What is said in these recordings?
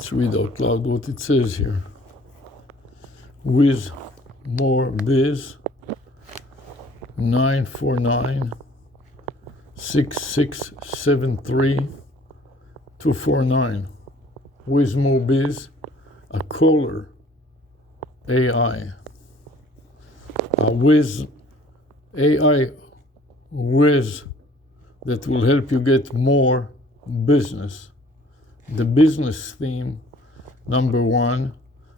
Let's read out loud what it says here. With more biz 949 6673 249. With more biz, a caller AI. With AI whiz that will help you get more business. The business theme, number 1,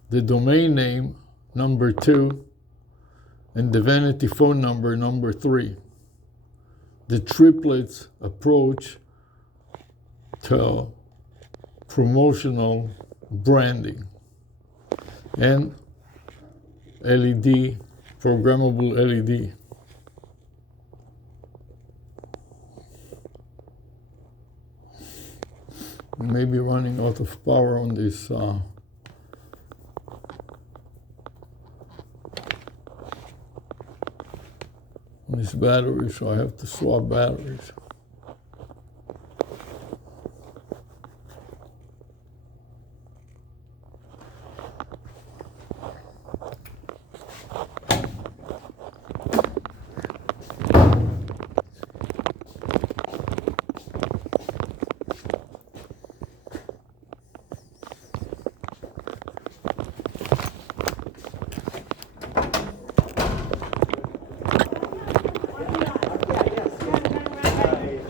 the domain name, number 2, and the vanity phone number, number 3. The triplets approach to promotional branding. And LED, programmable LED. Maybe running out of power on this battery, so I have to swap batteries.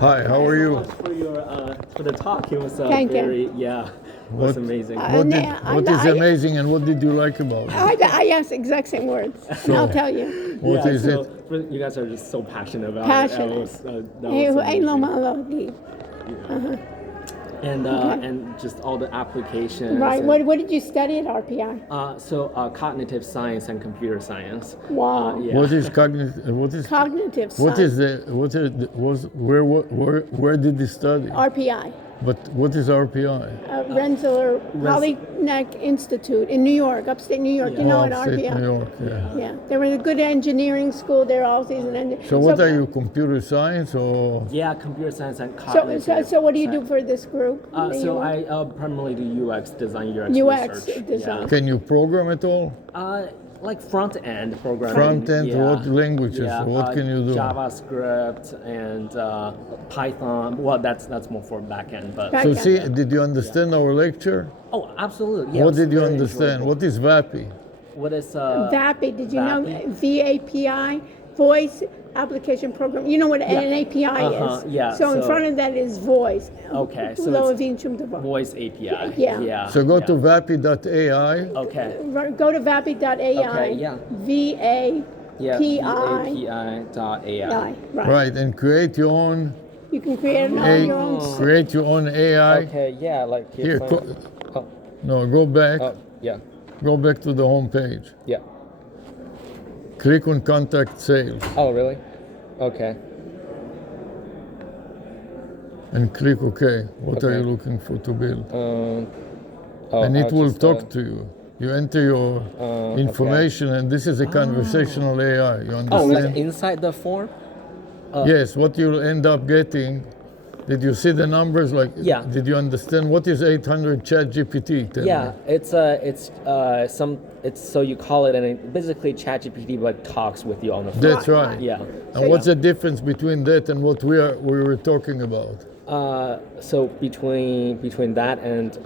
Hi, how are you? For the talk, it was Thank very, you. yeah, it was amazing. What is amazing and what did you like about it? I asked the exact same words. I'll tell you. What is it? You guys are just so passionate about Passionate. it. That was amazing. And just all the applications. Right. and- What did you study at RPI? Cognitive science and computer science. Wow. Yeah. What is cognitive? Cognitive What science. where did you study? RPI. But what is RPI? Rensselaer Polytechnic Institute in New York, upstate New York. You know, at Upstate RPI. New York, yeah. Yeah, they were a good engineering school. They're all seasoned. So what are you, computer science or? Yeah, computer science and cognitive. So what do you do for this group? So I primarily do UX design, UX research. design. Can you program at all? Like front end programming. Front end, yeah. what languages? Yeah, What can you do? JavaScript and Python. Well, that's more for back end, but. So see, did you understand our lecture? Oh, absolutely. Yeah, What it was did you very understand? enjoyable. What is VAPI? What is VAPI, did you know VAPI? VAPI, Voice Application Program? You know what an API is? yeah, So in so- front of that is voice. Okay, so Low it's Vinchum to voice. voice API? Yeah. So go yeah. to vapi.ai. Okay. Go to vapi.ai. Okay, yeah. VAPI. Yeah. AI, VAPI.ai. Right, and create your own You can create your own. create your own AI. Okay. Yeah. Like Here, oh, no, go back. yeah. Go back to the home page. Yeah. Click on contact sales Oh, really? Okay. and click OK. What are Okay. you looking for to build? And it will talk to you. You enter your information, and this is a conversational AI. You Oh, understand? like inside the form? Yes, what you'll end up getting. Did you see the numbers? Like, Yeah. Did you understand what is 800 ChatGPT? Tell Yeah, me. it's so you call it, and it basically ChatGPT but talks with you on the phone. That's right. Yeah. And what's the difference between that and what we were talking about? So between that and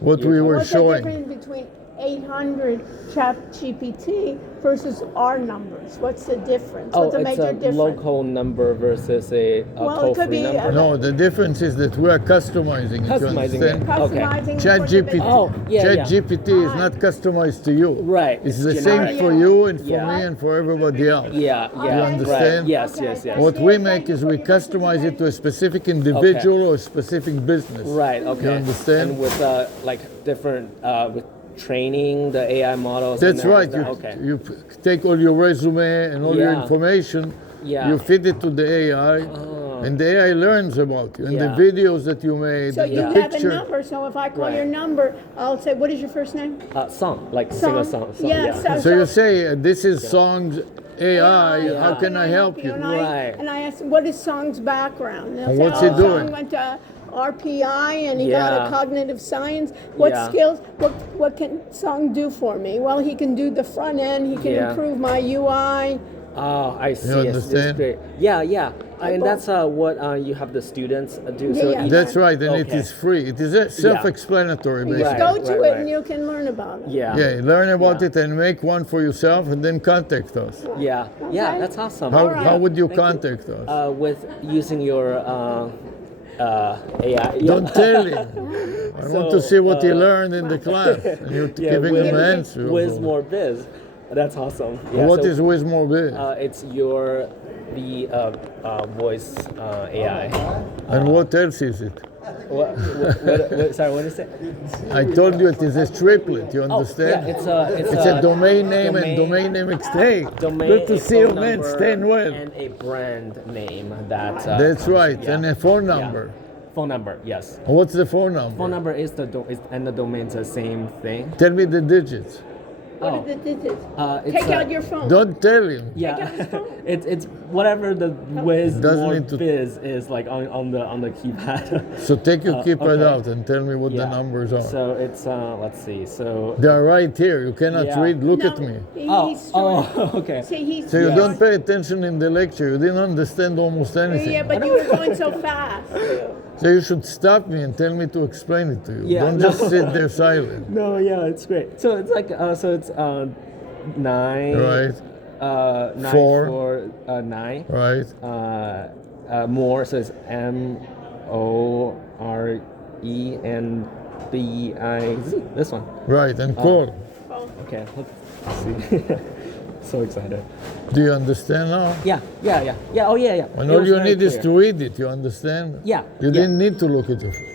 What we were What's showing. the difference between 800 ChatGPT versus our numbers? What's the difference? Oh, What's the it's major a difference? local number versus a Well, it toll could free be, number. No, the difference is that we are customizing it. You Customizing it. understand? Customizing ChatGPT. Oh, yeah, ChatGPT is not customized to you. Right, It's it's the generic. same for you and for Yeah. me and for everybody else. Yeah, You understand? Right. Yes, Okay, yes, yes. What we make is we customize it to a specific individual or a specific business. Right. Okay. You understand? And with like different with training the AI models. That's and right. Okay. You take all your resume and all your Yeah. information, Yeah. you feed it to the AI, and the AI learns about you. And the Yeah. videos that you made, So and you the have picture. a number. So if I call Right. your number, I'll say, "What is your first name?" Song, like sing a song. Yeah, So you say, this is Song's AI, Yeah. how can I help you? And Right. I ask, "What is Song's background?" And they'll And say, what's he doing? Song went to RPI and he got Yeah. a cognitive science. What Yeah. skills? What can Sung do for me? Well, he can do the front end. He can Yeah. improve my UI. Oh, I see. It's understand? great. Yeah, yeah. And bought- that's what you have the students do. Yeah, so yeah. each- That's right, and it Okay. is free. It is self-explanatory, You basically. go Right, to right, it right. and you can learn about it. Yeah. Yeah, learn about Yeah. it and make one for yourself, and then contact us. Yeah. Yeah. Okay. That's awesome. How would you Thank you. contact us? With using your AI. Don't tell him. I want to see what he learned in the class. And you're giving him Wiz, answers. Wiz more biz. That's awesome. What so, is Wismore Bid? It's the voice AI. And what else is it? Sorry, what is it? I told you it is a triplet, you Oh, understand? yeah, It's a domain name and domain name extension. Good to a see you, phone man. number, Staying well. And a brand name that. That's right, yeah. and a phone Yeah. number. Phone number, yes. What's the phone number? Phone number is and the domain's the same thing. Tell me the digits. What Oh. are the digits? It's Take out your phone. Don't tell him. Yeah, it's whatever the Wiz Doesn't more need to- biz is like on the keypad. So take your keypad okay. out and tell me what the Yeah. numbers are. So it's let's see. So They are right here. You cannot Yeah. read. Look No, at me. He's trying- okay. See, he's So you Yeah. don't pay attention in the lecture. You didn't understand almost anything. Yeah, but you were going so fast. So you should stop me and tell me to explain it to you. Yeah, Don't no. just sit there silent. No, yeah, it's great. So it's like so it's 9. Right, 9 Four. for 9. right. More, so it's MORE and BIZ. This one. Right, and call. Okay, let's see. So excited. Do you understand now? Yeah. Oh yeah. And It all was you very need is clear. to read it, you understand? Yeah, You yeah. didn't need to look at your phone.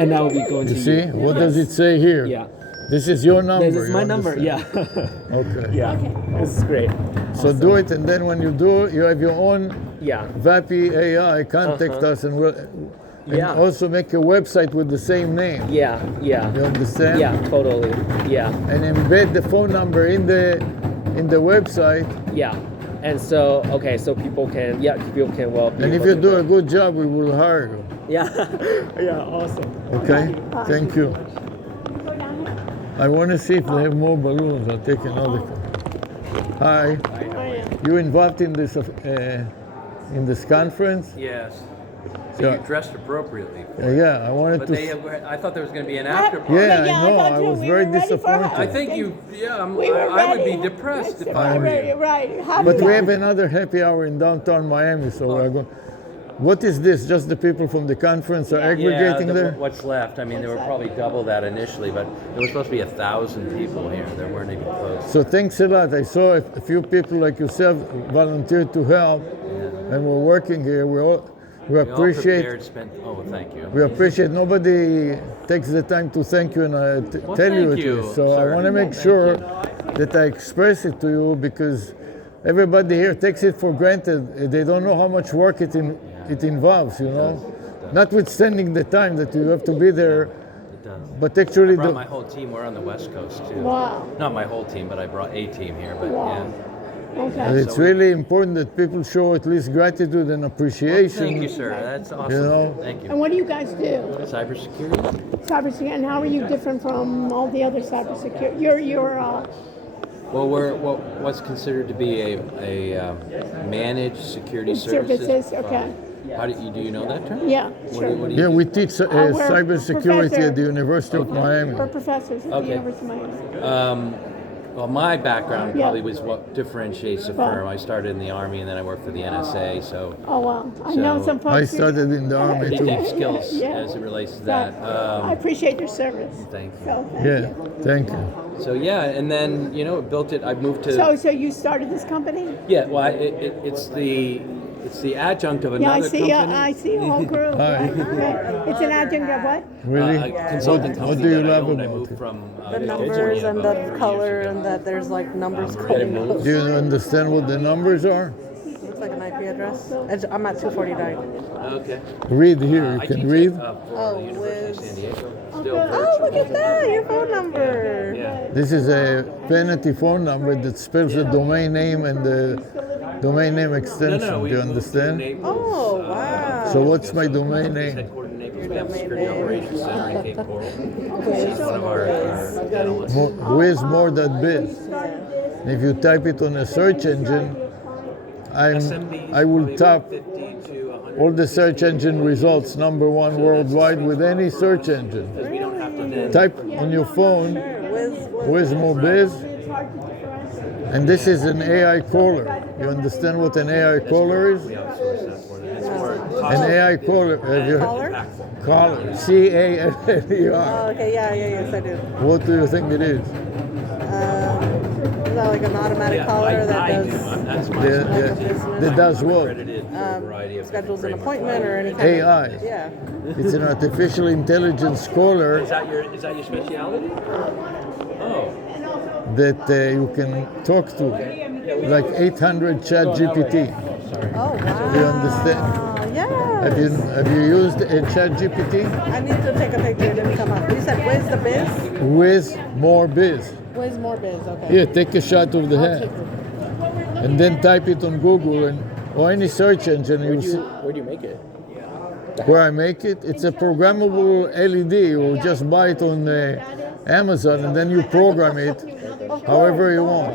And now we go into You see? What does it say here? Yeah. This is your number. This is you my number. understand? Yeah. Okay. Yeah. This is great. So do it, and then when you do, you have your own Yeah. VAPI AI. Contact us, and we'll Yeah. also make a website with the same name. Yeah. You understand? Yeah. Totally. Yeah. And embed the phone number in the website. Yeah. And so so people can be And if able you to do a good job, we will hire you. Yeah. Yeah. Awesome. Okay? Thank you. Go down here. I want to see if they have more balloons. I'll take another one. Hi. Oh, yeah. You involved in this conference? Yes. So Yeah. you're dressed appropriately. Yeah, I wanted But to. they have, I thought there was going to be an after party. Yeah, Yeah, I know. thought I too. was We very were ready for her. disappointed. I think you, We were I would be ready. depressed if Right, I were you. right. Happy But we guy. have another happy hour in downtown Miami, so we're going. What is this? Just the people from the conference are aggregating there? What's left. I mean, there were probably double that initially, but there was supposed to be 1,000 people here. There weren't even close. So thanks a lot. I saw a few people like yourself volunteered to help, and we're working here. We We all appreciate. prepared, thank you. We appreciate. Nobody takes the time to thank you, and I Well, tell you thank it you, is. So I sir. want to make Thank sure you. that I express it to you because everybody here takes it for granted. They don't know how much work it involves. You know, notwithstanding the time that you have to be there, It does. but actually I brought the. my whole team. We're on the West Coast too. Wow. Not my whole team, but I brought a team here. But Wow. yeah. Okay. It's really important that people show at least gratitude and appreciation. Thank you, sir. That's awesome. You know? Thank And you. what do you guys do? Cybersecurity. Cybersecurity. And how are you different from all the other cybersecurity? You're Well, we're what's considered to be a managed security services. Okay. How do you know that term? Yeah. What Sure. do you Yeah, we teach we're cybersecurity professor. at the University of Miami. We're professors at the Okay. University of Miami. Well, my background Yeah. probably was what differentiates a Well. firm. I started in the Army and then I worked for the NSA, so Oh wow. I know So- some folks. I who- started in the Army pretty too. deep skills Yeah. as it relates to So, that. I appreciate your service. Thank you. So thank Yeah, you. thank you. So yeah, and then built it. I moved to So you started this company? yeah. Well, it's the adjunct of Yeah, another company. I see a whole group. Hi. Right, okay. It's an adjunct of what? Really? A consulting What company do you that I love owned. I about moved it? from The numbers California and about the 3 color years ago. and that there's like numbers Ready going to up. move? Do you understand what the numbers are? Looks like an IP address. I'm at 249. Okay. Read here. You I can teach read. at, for Oh, the University of Wiz. San Diego. Still Oh, look at that! Your phone number. Yeah. This is a penalty phone number that spells the domain name and the domain name extension. we Do you moved to understand? Naples, Oh, wow. So what's my domain name? Headquartered in Naples, we have a security operations center in Cape Coral. She's one of our analysts. Whiz.biz. If you type it on a search engine, I will top 50 to 100. all the search engine results, #1 worldwide with any search engine. We don't have to then. Type on your phone, Whiz.biz, and this is an AI caller. You understand what an AI caller is? We outsource that for them. It's more An AI caller, have you Caller? caller, C-A-L-L-E-R. Oh, okay, yes, I do. What do you think it is? Is that like an automatic caller that I do. does That's my That does what? accredited for a variety of schedules an frameworks. appointment or any kind AI. of... Yeah. It's an artificial intelligence caller Is that your specialty? Oh. that you can talk to, like 800 chat GPT. Oh, wow. Do you understand? Yeah. Have you used a chat GPT? I need to take a picture. It didn't come up. You said Wiz the Biz? With more biz. Wiz more Biz, okay. Here, take a shot of the head. And then type it on Google or any search engine. You'll see Where do you make it? where I make it. It's a programmable LED. You just buy it on Amazon and then you program it however you want.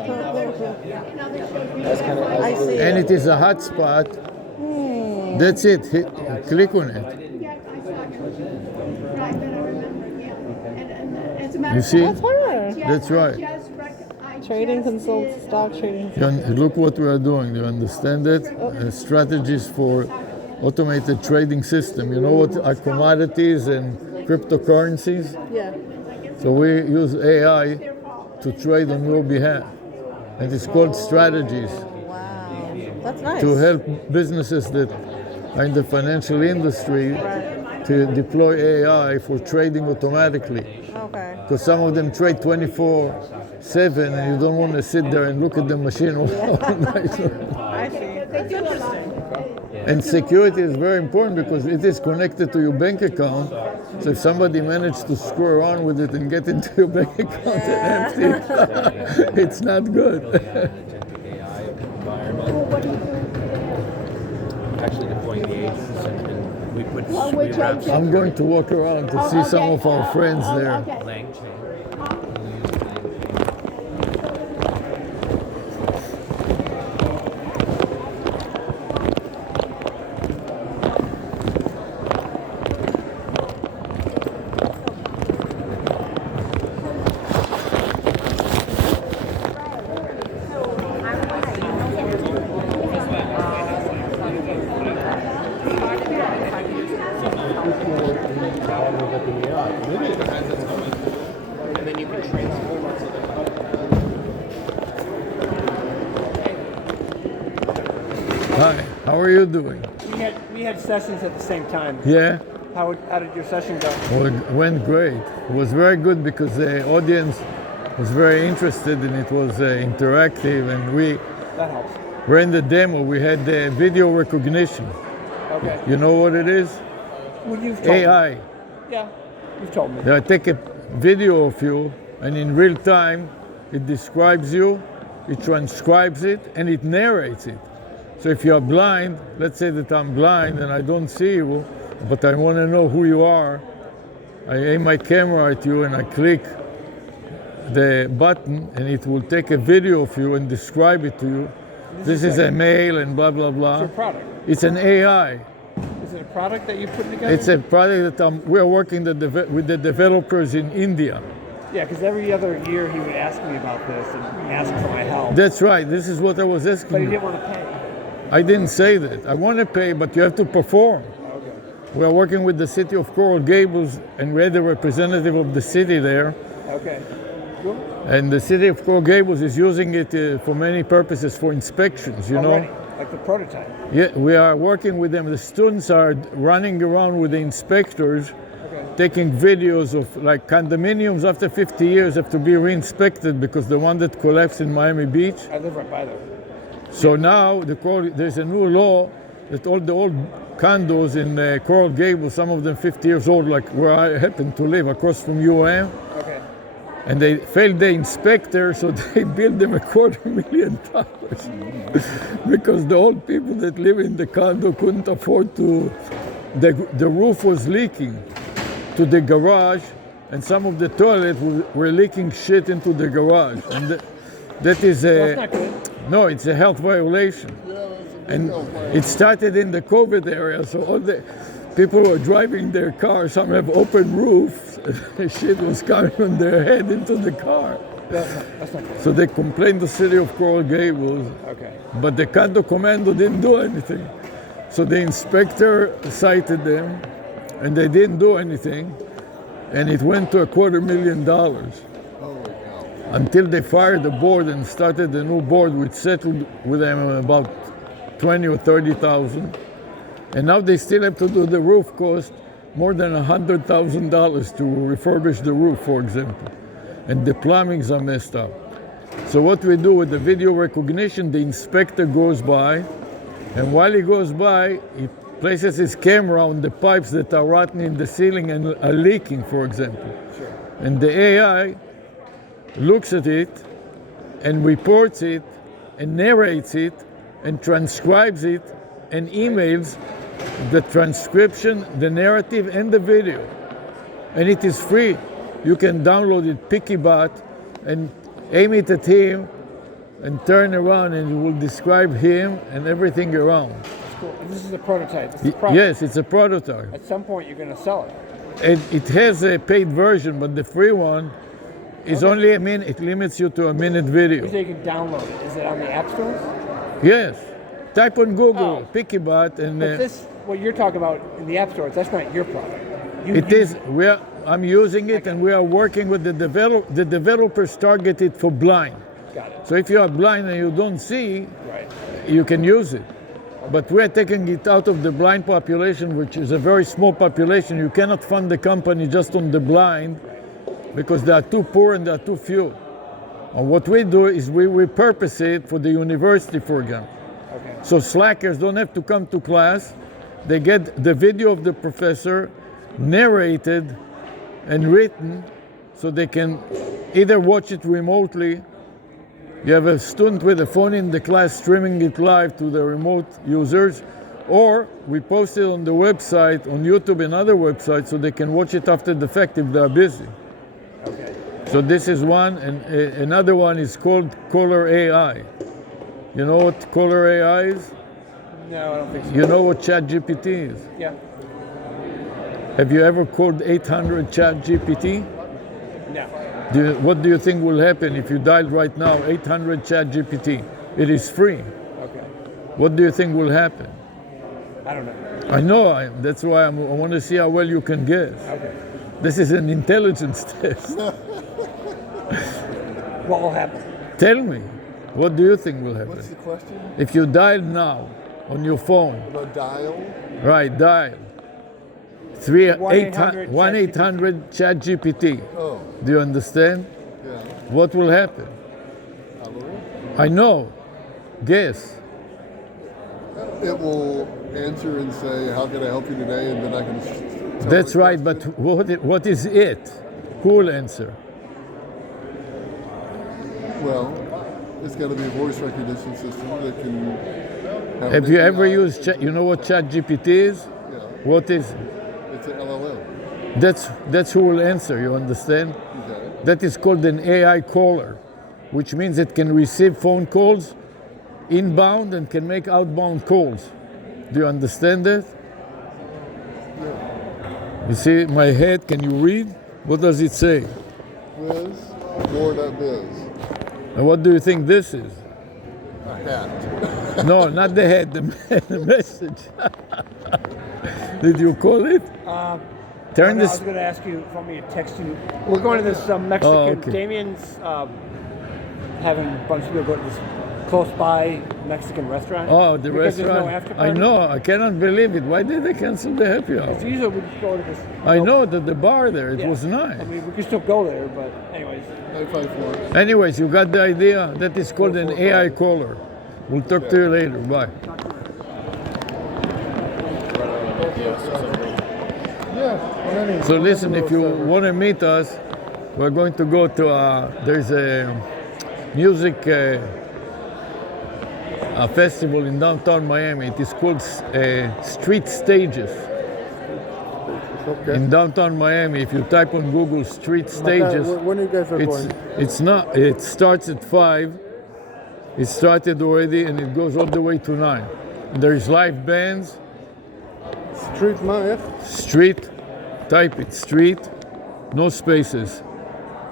That's kind of. I see. And it is a hotspot. That's it. Click on it. You see? That's her. That's right. Trading consult, stock trading. Look what we are doing. Do you understand it? Strategies for automated trading system. You know what are commodities and cryptocurrencies? Yeah. So we use AI to trade on your behalf. And it's called strategies Wow. That's nice. to help businesses that are in the financial industry to deploy AI for trading automatically. Okay. Because some of them trade 24/7 and you don't want to sit there and look at the machine all night. I see. That's interesting. And security is very important because it is connected to your bank account. So if somebody managed to screw around with it and get into your bank account and empty it, it's not good. AI environment. Actually deploying the agents and we put we wrap I'm going to walk around to see some of our friends there. lang chain. Hi, how are you doing? We had sessions at the same time. Yeah? How did your session go? Well, it went great. It was very good because the audience was very interested and it was interactive, and we That helps. ran the demo. We had video recognition. Okay. You know what it is? Well, you've told me. AI. Yeah, you've told me. I take a video of you and in real time it describes you, it transcribes it, and it narrates it. So if you're blind, let's say that I'm blind and I don't see you, but I want to know who you are, I aim my camera at you and I click the button and it will take a video of you and describe it to you. This is a male and blah, blah, blah. It's your product. It's an AI. Is it a product that you put together? It's a product that we're working with the developers in India. Yeah, because every other year he would ask me about this and ask for my help. That's right. This is what I was But he asking you. didn't want to pay. I didn't say that. I want to pay, but you have to perform. Okay. We are working with the city of Coral Gables, and we had a representative of the city there. Okay. Cool. And the city of Coral Gables is using it for many purposes for inspections, you Already, know. like the prototype. Yeah, we are working with them. The students are running around with the inspectors, Okay. taking videos of like condominiums after 50 years have to be re-inspected because the one that collapsed in Miami Beach. I live right by there. So now there's a new law that all the old condos in Coral Gables, some of them 50 years old, like where I happen to live, across from UM, Okay. And they failed the inspector, so they billed them $250,000 because the old people that live in the condo couldn't afford to. The roof was leaking to the garage, and some of the toilets were leaking shit into the garage, and that is That's not good. no, it's a health violation. And it started in the COVID area, so all the people were driving their cars. Some have open roofs. Shit was coming on their head into the car. That's not good. So they complained to the city of Coral Gables, Okay. but the condo commando didn't do anything. So the inspector cited them, and they didn't do anything, and it went to $250,000. Until they fired the board and started a new board, which settled with them about 20 or 30,000. And now they still have to do the roof cost more than $100,000 to refurbish the roof, for example. And the plumbings are messed up. So what we do with the video recognition, the inspector goes by, and while he goes by, he places his camera on the pipes that are rotten in the ceiling and are leaking, for example. Sure. And the AI looks at it and reports it and narrates it and transcribes it and emails the transcription, the narrative, and the video. And it is free. You can download it, PickyBot, and aim it at him and turn around, and it will describe him and everything around. That's cool. And this is a prototype. This is a product. Yes, it's a prototype. At some point, you're going to sell it. And it has a paid version, but the free one is only a minute. It limits you to a minute video. So you can download it. Is it on the app stores? Yes. Type on Google, Oh. PickyBot, and But this, what you're talking about in the app stores, that's not your product. it is. I'm using it, and we are working with the developer. The developers target it for blind. Got it. So if you are blind and you don't see, Right. you can use it. But we're taking it out of the blind population, which is a very small population. You cannot fund the company just on the blind because they are too poor and they are too few. And what we do is we repurpose it for the university, for example. Okay. So slackers don't have to come to class. They get the video of the professor narrated and written so they can either watch it remotely. You have a student with a phone in the class streaming it live to the remote users, or we post it on the website, on YouTube and other websites, so they can watch it after the fact if they are busy. Okay. So this is one, and another one is called Caller AI. You know what Caller AI is? No, I don't think so. You know what ChatGPT is? Yeah. Have you ever called 800 ChatGPT? No. What do you think will happen if you dialed right now 800 ChatGPT? It is free. Okay. What do you think will happen? I don't know. I know, that's why I want to see how well you can guess. Okay. This is an intelligence test. What will happen? Tell me, what do you think will happen? What's the question? If you dial now on your phone, The dial? right, dial 1-800 ChatGPT. Oh, Do you understand? yeah. What will happen? I don't know. I know. Guess. It will answer and say, how can I help you today? And then I can tell That's the right, but question. what is it? Who will answer? Well, it's got to be a voice recognition system that can Have you ever used Chat? You know what ChatGPT is? Yeah, What is it? it's an LLM. That's who will answer, you understand? Okay. That is called an AI caller, which means it can receive phone calls inbound and can make outbound calls. Do you understand that? You see my head, can you read? What does it say? Biz, more.biz. And what do you think this is? A hat. No, not the head, the message. Did you call it? Turn I this. was going to ask you, if you want me to text you. We're going to this Mexican. Oh, okay. Damien's having a bunch of people go to this close by Mexican restaurant. Oh, the because restaurant. There's no after I party. know. I cannot believe it. Why did they cancel the happy hour? So usually we just go to this. I know that the bar there. It Yeah. was nice. I mean, we can still go there, but anyways. 954. Anyways, you got the idea. That is called an AI caller. We'll talk to you later. Bye. Yeah. So listen, if you want to meet us, We're going to go to there's a music a festival in downtown Miami. It is called Street Stages. Okay. In downtown Miami, if you type on Google Street Stages, When you guys are going? it's not. It starts at 5. It started already, and it goes all the way to 9. And there is live bands. Street Maya. Street, type it. Street, no spaces.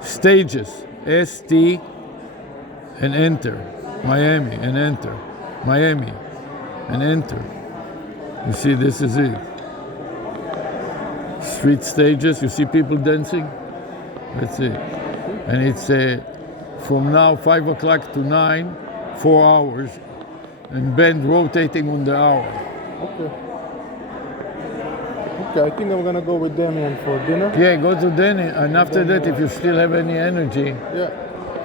Stages, ST, and enter. Miami, and enter. Miami, and enter. You see, this is it. Street stages, you see people dancing? That's it. And it's from now 5 o'clock to 9, 4 hours, and band rotating on the hour. Okay. Okay, I think I'm gonna go with Damien for dinner. Yeah, go to dinner, and after that, if you still have any energy, Yeah.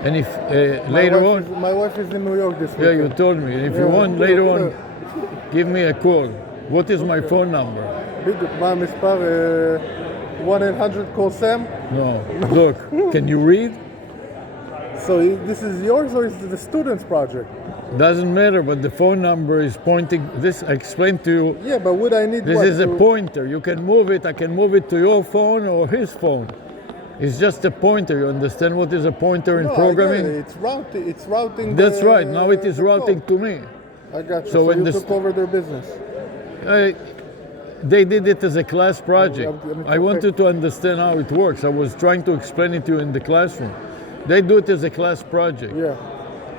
and if later on, My wife is in New York this yeah, weekend. you told me. If you want later on, give me a call. What is my phone number? בדיוק, מה המספר? 1-800 call Sam. No, look, can you read? So this is yours or is it the student's project? Doesn't matter, but the phone number is pointing. This I explained to you. Yeah, but would I need This what? is a pointer. You can move it. I can move it to your phone or his phone. It's just a pointer. You understand what is a pointer in No, I programming? get it. It's routing. It's routing. That's right. Now it is the routing code. to me. I got you. So So, when you the took over their business. They did it as a class project. I'm I wanted to understand how it works. I was trying to explain it to you in the classroom. They do it as a class project. Yeah.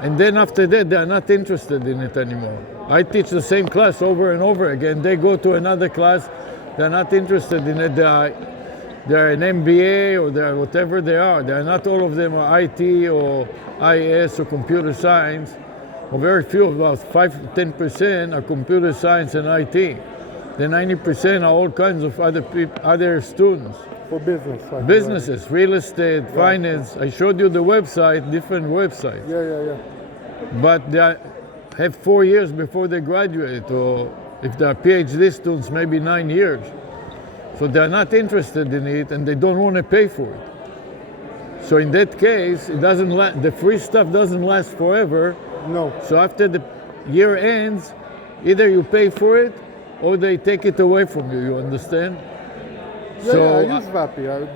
And then after that, they are not interested in it anymore. I teach the same class over and over again. They go to another class. They're not interested in it. They're an MBA or they're whatever they are. They're not all of them are IT or IS or computer science. Or very few, about 5-10% are computer science and IT. The 90% are all kinds of other students. For business. Like Businesses, real estate, finance. I showed you the website, different websites. Yeah. But they have 4 years before they graduate, or if they're PhD students, maybe 9 years. So they're not interested in it, and they don't want to pay for it. So in that case, it doesn't the free stuff doesn't last forever. No. So after the year ends, either you pay for it, or they take it away from you. You understand? Yeah, I use VAPI.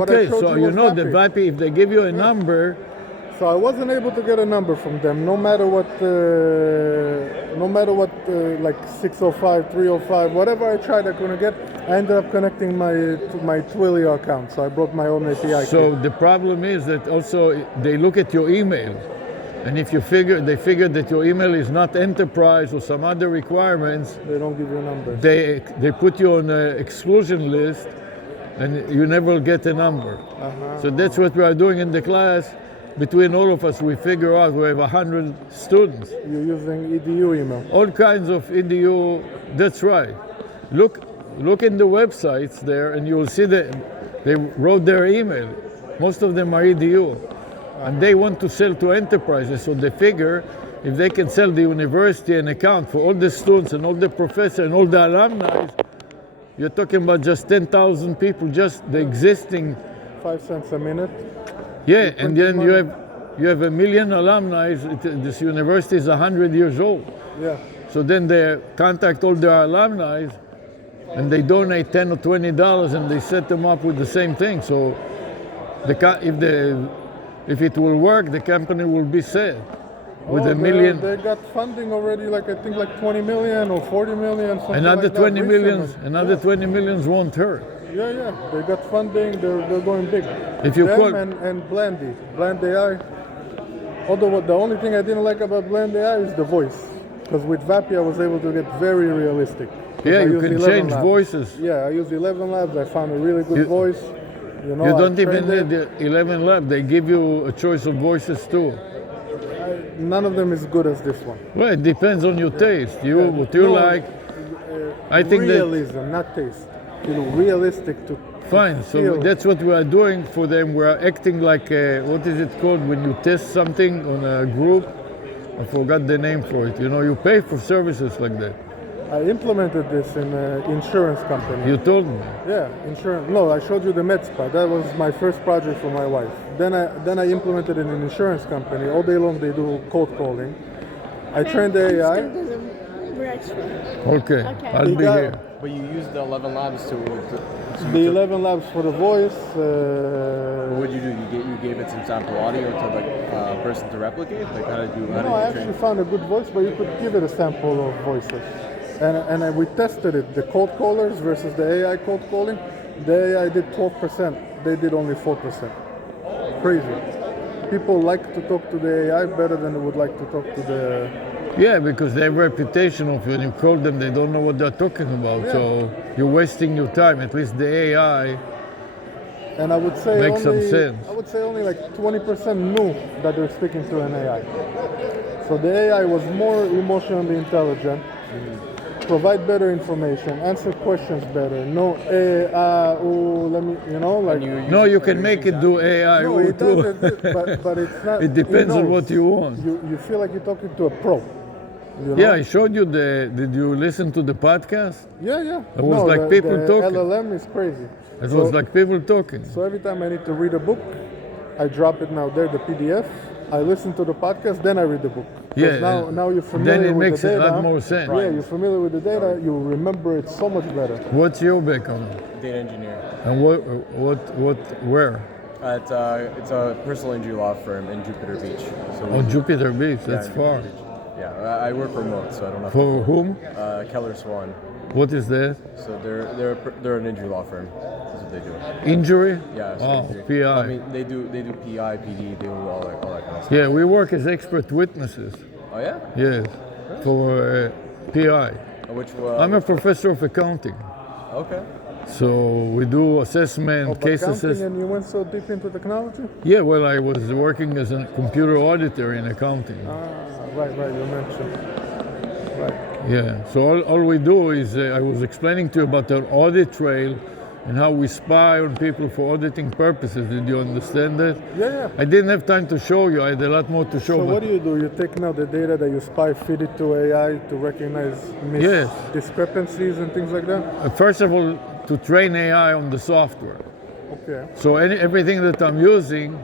Okay, so you know the VAPI, if they give you a number, So I wasn't able to get a number from them, no matter what, like 605, 305, whatever I tried, I couldn't get. I ended up connecting to my Twilio account, so I brought my own API. So the problem is that also they look at your email, and if they figure that your email is not enterprise or some other requirements, They don't give you numbers. they put you on an exclusion list, and you never get a number. So that's what we are doing in the class. Between all of us, we figure out we have 100 students. You're using EDU email. All kinds of EDU. That's right. Look in the websites there, and you will see that they wrote their email. Most of them are EDU, and they want to sell to enterprises. So they figure if they can sell the university an account for all the students and all the professors and all the alumni, you're talking about just 10,000 people, just the existing. 5 cents a minute. Yeah, and then you have 1 million alumni. This university is 100 years old. Yeah. So then they contact all their alumni, and they donate $10 or $20, and they set them up with the same thing. So if it will work, the company will be set with $1 million. They got funding already, I think 20 million or 40 million. Something Another like that 20 million. recently. Another 20 millions won't hurt. Yeah. They got funding. They're going big. If you Them call- and Bland AI. Although the only thing I didn't like about Bland AI is the voice, because with VAPI I was able to get very realistic. 'Cause Yeah, I you use can 11 change labs. voices. Yeah, I use 11 labs. I found a really good voice. You You I don't even trained need it. the 11 lab. They give you a choice of voices too. None of them is good as this one. Well, it depends on your taste. What you No, like. I think that realism, not taste. Realistic to. fine. So feel. that's what we are doing for them. We are acting like what is it called when you test something on a group? I forgot the name for it. You pay for services like that. I implemented this in an insurance company. You told me. Yeah, insurance. No, I showed you the MedSpa. That was my first project for my wife. Then I implemented it in an insurance company. All day long they do cold calling. I trained the AI. Okay, Okay. I'll be got- here. But you used the 11 labs to The 11 labs for the voice. what would you do? You gave it some sample audio to the person to replicate? Like how did you No, I train? actually found a good voice, but you could give it a sample of voices. And we tested it, the cold callers versus the AI cold calling. The AI did 12%, they did only 4%. Crazy. People like to talk to the AI better than they would like to talk to the... Yeah, because they have reputation of when you call them, they don't know what they're talking about. Yeah. So you're wasting your time. At least the AI. And I would say Makes some sense. I would say only like 20% knew that they're speaking to an AI. So the AI was more emotionally intelligent, provide better information, answer questions better. No, let me, like. No, you can make it do AI No, it too. doesn't, but it's not. It depends on knows. what you want. You feel like you're talking to a pro. Yeah, I showed you did you listen to the podcast? Yeah. It was like people the talking. LLM is crazy. It was like people talking. So every time I need to read a book, I drop it now there, the PDF. I listen to the podcast, then I read the book. 'Cause Yeah, Now you're familiar then it with makes the a data. lot more sense. Yeah, you're familiar with the data. You remember it so much better. What's your background? Data engineer. And where? It's a personal injury law firm in Jupiter Beach. So On Jupiter Beach, yeah, that's in far. Jupiter Beach. Yeah, I work remote, so I don't have For whom? Keller Swan. What is that? So they're an injury law firm. That's what they do. Injury? Yeah. So Oh, injury. PI. I mean, they do PI, PD, they do all that kind of stuff. Yeah, we work as expert witnesses. Oh yeah. Yes, for PI. Which I'm a professor of accounting. Okay. So we do assessment, Of case accounting, assessment. and you went so deep into technology? Yeah, well, I was working as a computer auditor in accounting. Right, you mentioned. Right. Yeah, so all we do is, I was explaining to you about the audit trail and how we spy on people for auditing purposes. Did you understand that? Yeah. I didn't have time to show you. I had a lot more to show. So but what do? You take now the data that you spy, feed it to AI to recognize Yes. discrepancies and things like that? First of all, to train AI on the software. Okay. So everything that I'm using,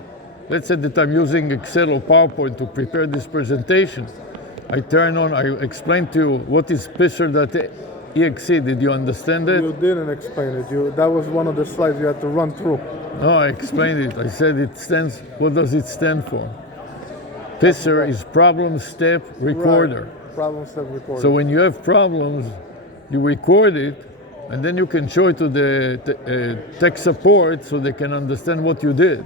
let's say that I'm using Excel or PowerPoint to prepare this presentation, I explain to you what is Pisser.exe. Did you understand it? You didn't explain it. That was one of the slides you had to run through. No, I explained it. I said what does it stand for? Pisser is problem step recorder. Right. Problem step recorder. So when you have problems, you record it, and then you can show it to the tech support so they can understand what you did.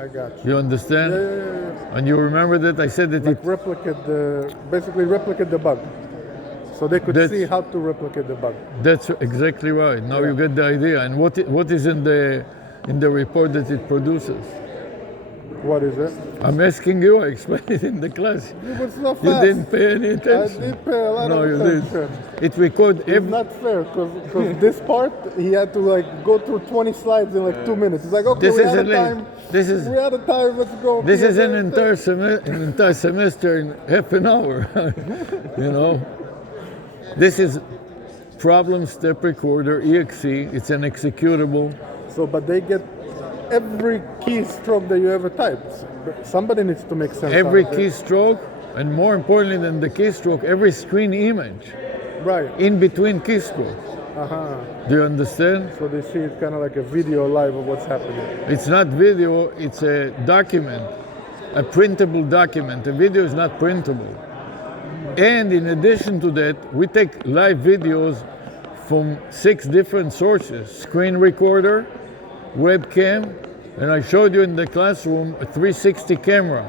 I got you. You understand? Yeah. And you remember that I said that Like basically replicate the bug. So they could That's- see how to replicate the bug. that's exactly right. Now you get the idea. And what is in the report that it produces? What is it? I'm asking you. I explained it in the class. You were so fast. You didn't pay any attention. I did pay a lot No, of you attention. did. It records It's every. not fair because this part he had to like go through 20 slides in like 2 minutes. It's like okay, This we is had a time. this is We had a time. Let's go. this is an Okay. entire semester in half an hour. You know. This is problem step recorder exe. It's an executable. So, but they get every keystroke that you ever typed. Somebody needs to make sense. Every out of it. keystroke, and more importantly than the keystroke, every screen image Right. in between keystrokes. Do you understand? So they see it kind of like a video live of what's happening. It's not video, it's a document, a printable document. A video is not printable. And in addition to that, we take live videos from 6 different sources: screen recorder, webcam, and I showed you in the classroom a 360 camera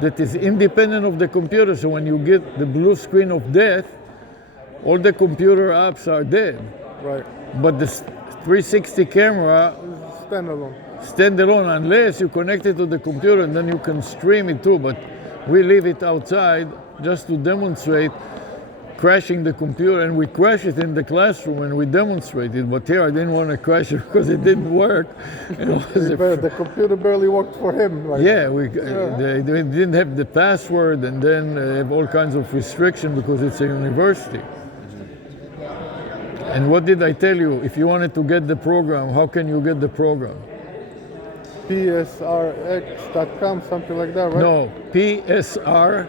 that is independent of the computer. So when you get the blue screen of death, all the computer apps are dead. Right. But the 360 camera Standalone. standalone unless you connect it to the computer, and then you can stream it too. But we leave it outside just to demonstrate crashing the computer, and we crash it in the classroom and we demonstrate it. But here I didn't want to crash it because it didn't work. It was The computer barely worked for him. Like, yeah, they didn't have the password, and then have all kinds of restriction because it's a university. And what did I tell you? If you wanted to get the program, how can you get the program? PSRX.com, something like that, right? No, PSR.exe.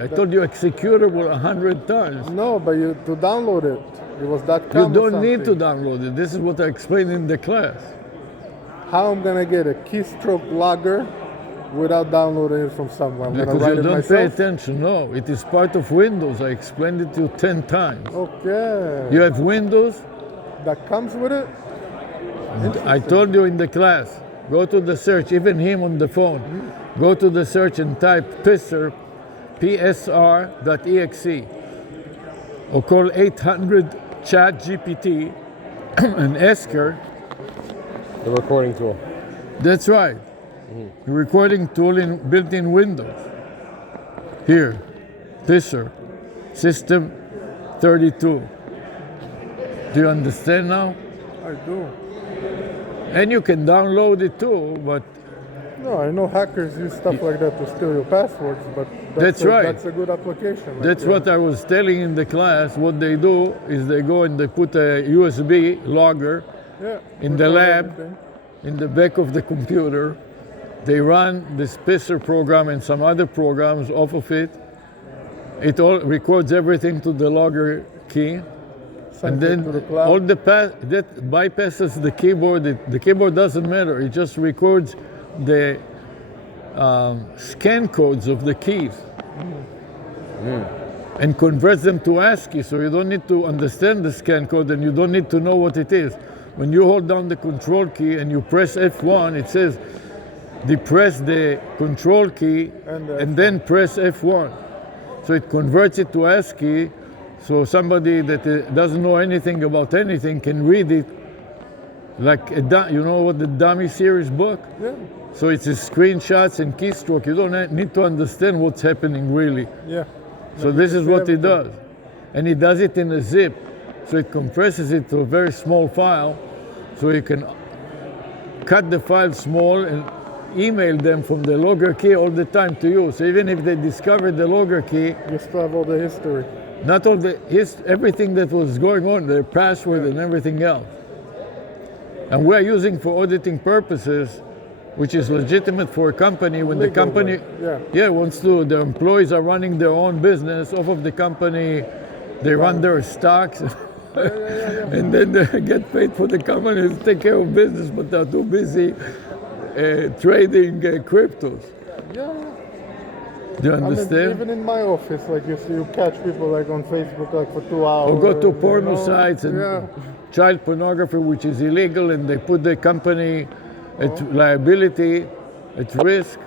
I told you executable 100 times. No, but to download it, it was .com. You or don't need to something. download it. This is what I explained in the class. How I'm gonna get a keystroke logger without downloading it from someone? I'm gonna Because write you it don't pay myself? attention. No, it is part of Windows. I explained it to you 10 times. Okay. You have Windows? That comes with it? I told you in the class, go to the search, even him on the phone. Go to the search and type PSR, PSR.exe, or call 800 chat GPT and ask her. The recording tool. That's right. The recording tool built in Windows. Here, PSR, System 32. Do you understand now? I do. And you can download it too, but No, I know hackers use stuff like that to steal your passwords, but That's right. That's a good application. Like, that's what I was telling in the class. What they do is they go and they put a USB logger in the lab, in the back of the computer. They run this PSR program and some other programs off of it. It all records everything to the logger key. And then all that bypasses the keyboard. The keyboard doesn't matter. It just records the scan codes of the keys and converts them to ASCII. So you don't need to understand the scan code and you don't need to know what it is. When you hold down the control key and you press F1, it says depress the control key and then press F1. So it converts it to ASCII. So somebody that doesn't know anything about anything can read it like, you know what the Dummy series book? Yeah. So it's screenshots and keystroke. You don't need to understand what's happening really. Yeah. So this is what it does. And it does it in a zip. So it compresses it to a very small file. So you can cut the file small and email them from the logger key all the time to you. So even if they discover the logger key, you still have all the history. Not all everything that was going on, their password and everything else. And we're using for auditing purposes, which is legitimate for a company when the company wants to, the employees are running their own business off of the company, they run their stocks, and then they get paid for the company to take care of business, but they're too busy trading cryptos. Do you understand? I mean, even in my office, like you catch people like on Facebook like for 2 hours. Or go to porno sites and child pornography, which is illegal, and they put the company at liability, at risk.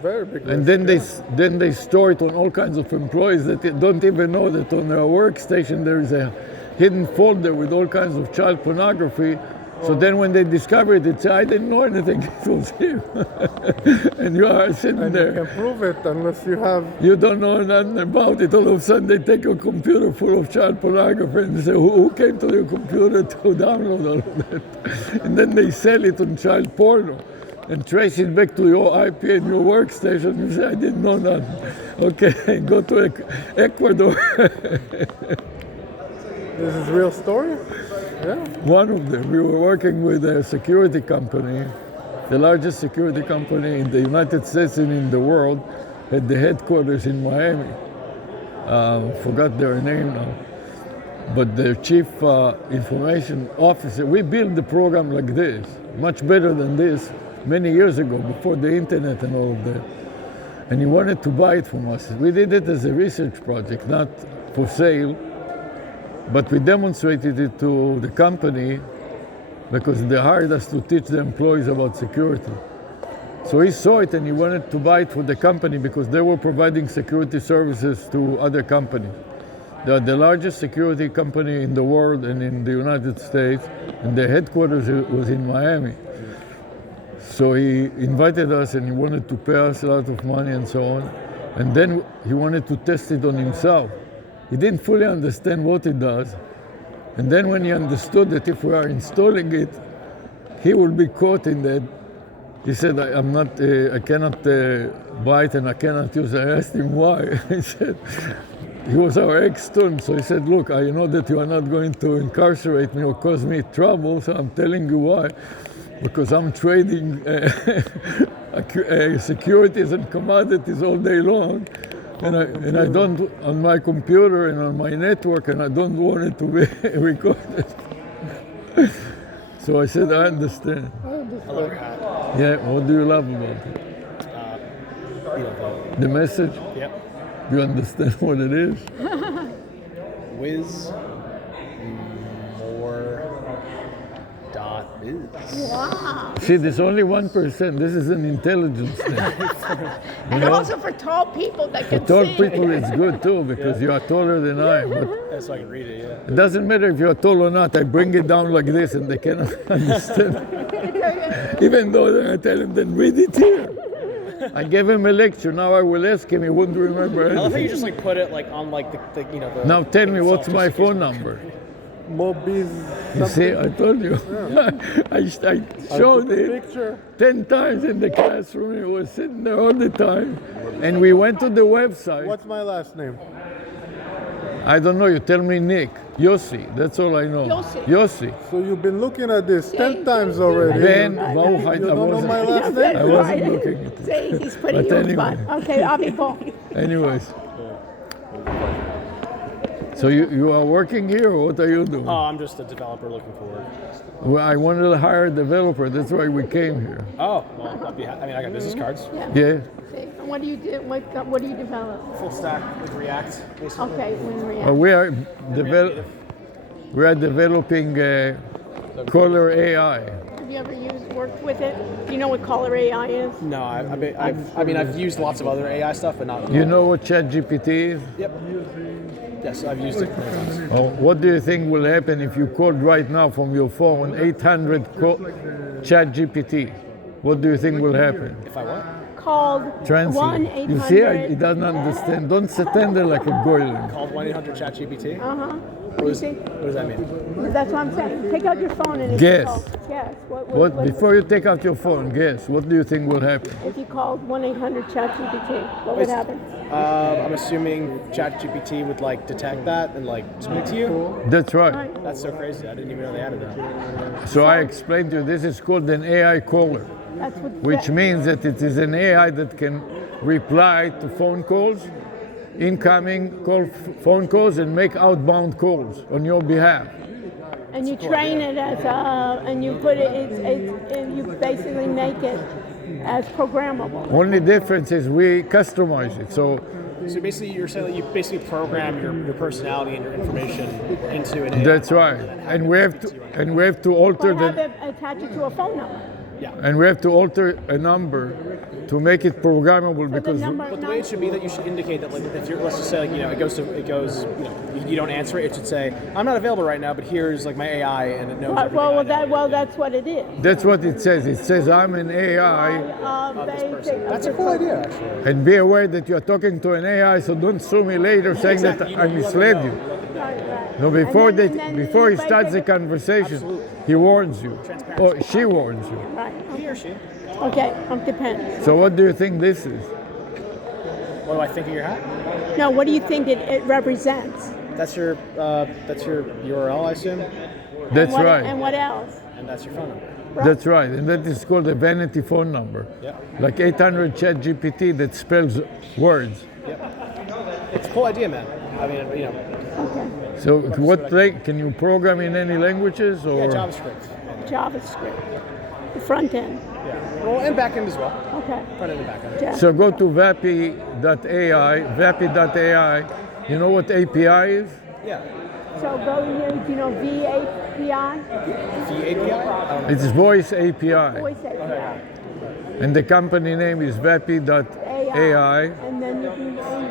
Very big and risk, then they store it on all kinds of employees that don't even know that on their workstation there is a hidden folder with all kinds of child pornography. So then when they discover it, they say, I didn't know anything, it was him. And you are sitting there. You can prove it unless you have... You don't know nothing about it. All of a sudden they take a computer full of child pornography and they say, who came to your computer to download all of that? And then they sell it on child porno and trace it back to your IP and your workstation. You say, I didn't know nothing. Okay, go to Ecuador. This is a real story? Yeah. One of them. We were working with a security company, the largest security company in the United States and in the world, had the headquarters in Miami. Forgot their name now. But their chief information officer, we built the program like this, much better than this, many years ago, before the internet and all of that. And he wanted to buy it from us. We did it as a research project, not for sale. But we demonstrated it to the company because they hired us to teach the employees about security. So he saw it and he wanted to buy it for the company because they were providing security services to other companies. They are the largest security company in the world and in the United States, and their headquarters was in Miami. So he invited us and he wanted to pay us a lot of money and so on. And then he wanted to test it on himself. He didn't fully understand what it does. And then when he understood that if we are installing it, he will be caught in that. He said, I cannot buy it and I cannot use it. I asked him why. He said, he was our ex-student, so he said, look, I know that you are not going to incarcerate me or cause me trouble, so I'm telling you why. Because I'm trading securities and commodities all day long, and I don't, on my computer and on my network, and I don't want it to be recorded. So I said, I understand. I love your hat. Yeah, what do you love about it? The message? Yep. Do you understand what it is? Wiz more dot is. Wow. See, there's only 1%. This is an intelligence thing. And also for tall people that For can tall see. people, it's good too, because you are taller than I am. But That's so I can read it, yeah. it doesn't matter if you're tall or not. I bring it down like this and they cannot understand. Even though I tell them, then read it here. I gave him a lecture. Now I will ask him. He wouldn't remember I love how you anything. just like put it like on like the you know the. Now tell me, what's my self-justification. phone number? Mobiz. You see, I told you. I showed it Picture. 10 times in the classroom. He was sitting there all the time. And we went to the website. What's my last name? I don't know. You tell me Nick. Yossi. That's all I know. Yossi. Yossi. So you've been looking at this 10 times already. Ben Right. Bauheit. You I don't know wasn't, my last Yeah, name? I wasn't right. looking at it. See, he's putting But you on the anyway. spot. Okay, I'll be Paul. Anyways. So you are working here, or what are you doing? Oh, I'm just a developer looking for work. Well, I wanted to hire a developer. That's why we came here. Oh, well, I mean, I got business cards. Yeah. Yeah. See, and what do you do? What do you develop? Full stack with React, basically. Okay, when React. Well, we are developing Caller AI. Have you ever worked with it? Do you know what Caller AI is? No, I've used lots of other AI stuff, but not. You know what ChatGPT is? Yep. Yes, I've used it many times. Oh, what do you think will happen if you called right now from your phone 800 ChatGPT? What do you think will happen? If I what? Called Translate. You see, he doesn't understand. Don't stand there like a goyim. Called 1-800-CHAT-GPT. What does that mean? That's what I'm saying. Take out your phone and if Guess. you call, guess. What, before you take out your phone, guess, what do you think will happen? If you called 1-800-CHAT-GPT, what would happen? I'm assuming ChatGPT would like detect that and like speak to you. That's right. That's so crazy. I didn't even know they added that. So I explained to you, this is called an AI caller, That's what. which means that it is an AI that can reply to phone calls, incoming phone calls, and make outbound calls on your behalf. And you train it as and you put it. You basically make it as programmable. Only difference is we customize it. So So basically, you're saying that you basically program your personality and your information into an AI. that's right. And we have to alter But have the it attach it to a phone number. and we have to alter a number to make it programmable So the because number. But the way it should be that you should indicate that, like, if you're, let's just say, like, it goes, you don't answer it, it should say, I'm not available right now, but here's like my AI, and it knows. everything I know. That's what it is. that's what it says. It says I'm an AI. That's a cool idea, actually. And be aware that you are talking to an AI, so don't sue me later saying that I misled you. No, before he starts the conversation, he warns you, or she warns you. Right. He or she. Okay, depends. So what do you think this is? What do I think of your hat? No, what do you think it represents? That's your URL, I assume, That's And what- right. And what else? and that's your phone number. That's right. And that is called a vanity phone number. Yeah. Like 800 ChatGPT that spells words. It's a cool idea, man. I mean, Okay. So can you program in any languages or? yeah, JavaScript. JavaScript. The front end. Yeah. Well, and back end as well. Okay. Front end and back end. Ja- So go to vapi.ai, vapi.ai. You know what API is? Yeah. So go here, do you know VAPI? The API? I don't know. It's voice API. Voice API. And the company name is vapi.ai. And then you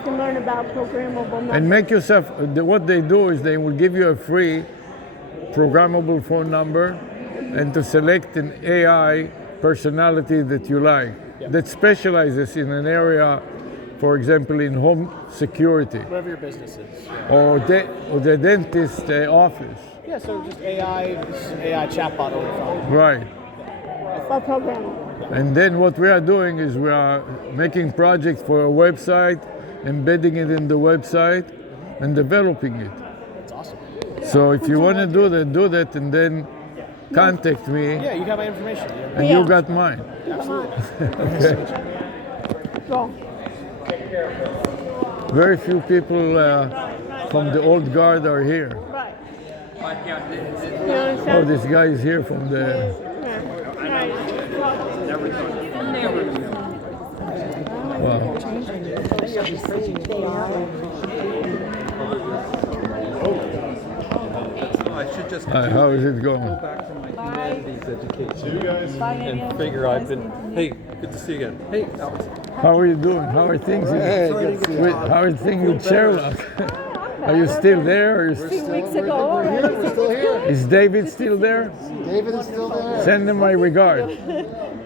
can learn about programmable numbers. And make yourself, what they do is they will give you a free programmable phone number and to select an AI personality that you like that specializes in an area, for example, in home security Whatever your business is. or the dentist office. Yeah, so just AI chatbot over the phone. Right. Or programmable. And then what we are doing is we are making projects for a website, embedding it in the website, and developing it. That's awesome. So if you want to do that, and then contact me, Yeah, you got my information. Yeah. and you got mine. Absolutely. Okay. Go. Very few people from the old guard are here. Right. You Oh, understand? this guy is here from the. Right. Wow. I should just Hi, how is it going? go back to my humanities education and figure I've been. Hey, good to see you again. Hey, Alex. How are you doing? How are things? How are things with Sherlock? Are you still there? Or you 2 weeks ago. We're still here. is David still there? David is still there. Send him my regard.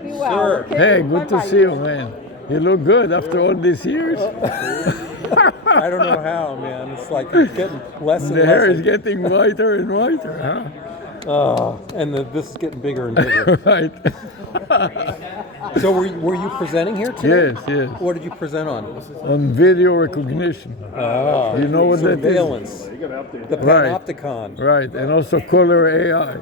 Well, Hey, good to see you, man. You look good after all these years. I don't know how, man. It's like it's getting less and The hair is less. getting whiter and whiter, huh? And this is getting bigger and bigger. Right. So were you presenting here today? Yes, yes. What did you present on? On video recognition. You know what that is? Surveillance. The Right. panopticon. Right, and also color AI.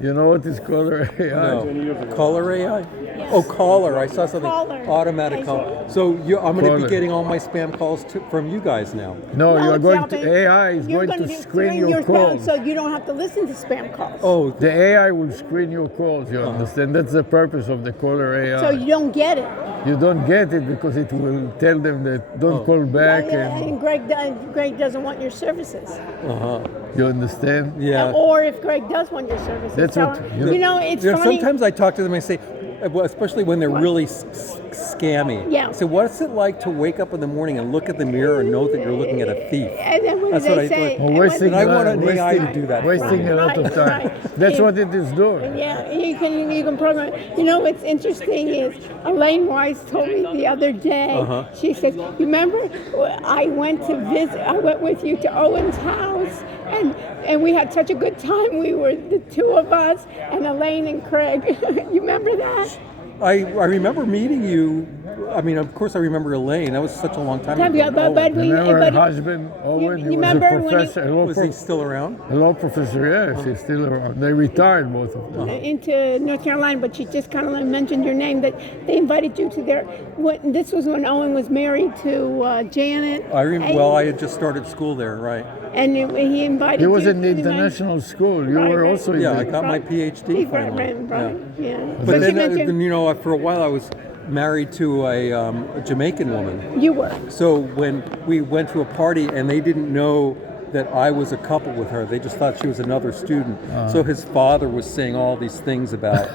You know what is color AI? No. Color AI? Oh, caller. I saw something. Caller. Automatic I call. saw. So I'm going to Caller. be getting all my spam calls from you guys now. No, you are it's going not to, that- AI is you're going to do- screen screen your phone calls. so you don't have to listen to spam calls. Oh, The AI will screen your calls, you understand? That's the purpose of the caller AI. So you don't get it. You don't get it because it will tell them that don't call back, and And Greg doesn't want your services. you understand? yeah. Or if Greg does want your services, That's tell what- him, you know, it's You know, funny. sometimes I talk to them and say, well, especially when they're really scammy. Yeah. So what's it like to wake up in the morning and look at the mirror and know that you're looking at a thief? And then what That's do what they I say? thought. Well, And wasting, I want an AI to wasting- do that for wasting me. a lot of Right, time. right. That's Yeah. what it is doing. Yeah, you can program. You know what's interesting is Elaine Weiss told me the other day. She says, "Remember, I went to visit. I went with you to Owen's house, and we had such a good time. We were the two of us and Elaine and Craig. You remember that? I remember meeting you. I mean, of course, I remember Elaine. That was such a long time ago. Yeah, but we. Remember her But husband, Owen? He was a remember when he- professor, was he still around? a law professor, yes, he's still around. They retired, both of them. into North Carolina, but she just kind of mentioned your name that they invited you to their. This was when Owen was married to Janet. Well, I had just started school there, right? And he invited. He was you in the to international school. You Right, were right. also in Yeah, the... I got my PhD finally. Right. Yeah. But she then, mentioned you know, for a while I was married to a Jamaican woman. you were. So when we went to a party and they didn't know that I was a couple with her, they just thought she was another student. So his father was saying all these things about.